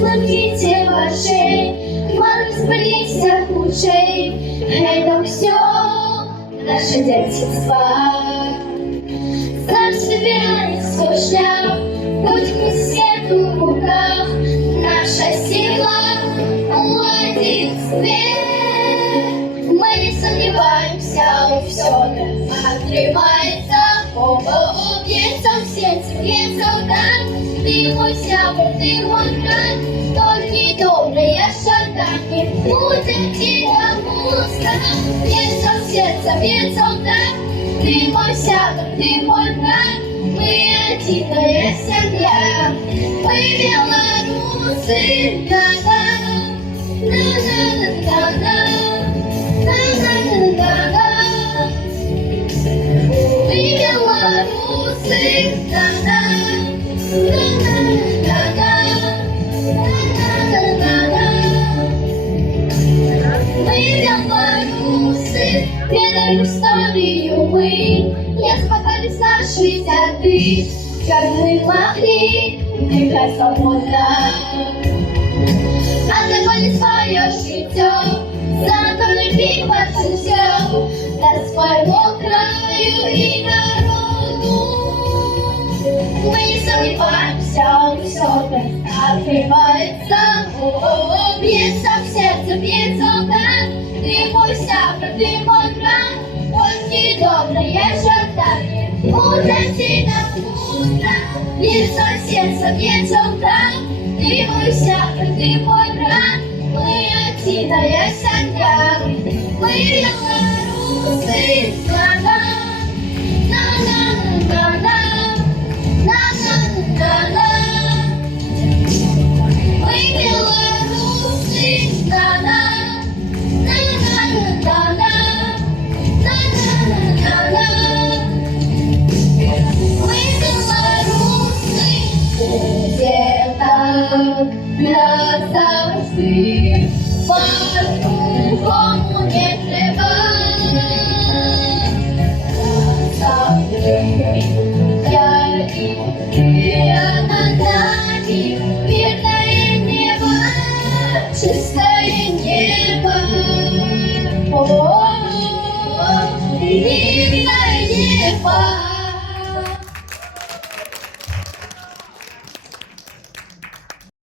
блаките вашей, мороз близко худшей. Это все наше детство. Заживает скучно, путь к свету в руках. Наша сила молодец свет. Мы не сомневаемся, все отрывается. Бьется в сердце, бьется удар. Ты мой сябр, ты мой брат. Только добрые шагами будем тебя пускать. Бьется в сердце, бьется удар. Ты мой сябр, ты мой брат. Мы единая семья. Мы белорусы. Передаю историю мы, не спасались наши ряды, как мы могли дыхать свободно. Отдавали свое життя, зато любви почувствовал до своего краю и народу. Мы не сомневаемся, все открывается. Бьется в сердце, бьется удар. Ты мой сябр, ты мой брат. Очень добрые жадания будут тебя пускать. Бьется в сердце, бьется удар. Ты мой сябр, ты мой брат. Мы единая семья. Мы белорусы. Назавжди по-другому не треба. Назавжди я і ти, а над нами мирное небо, чистое небо. О, мирное небо.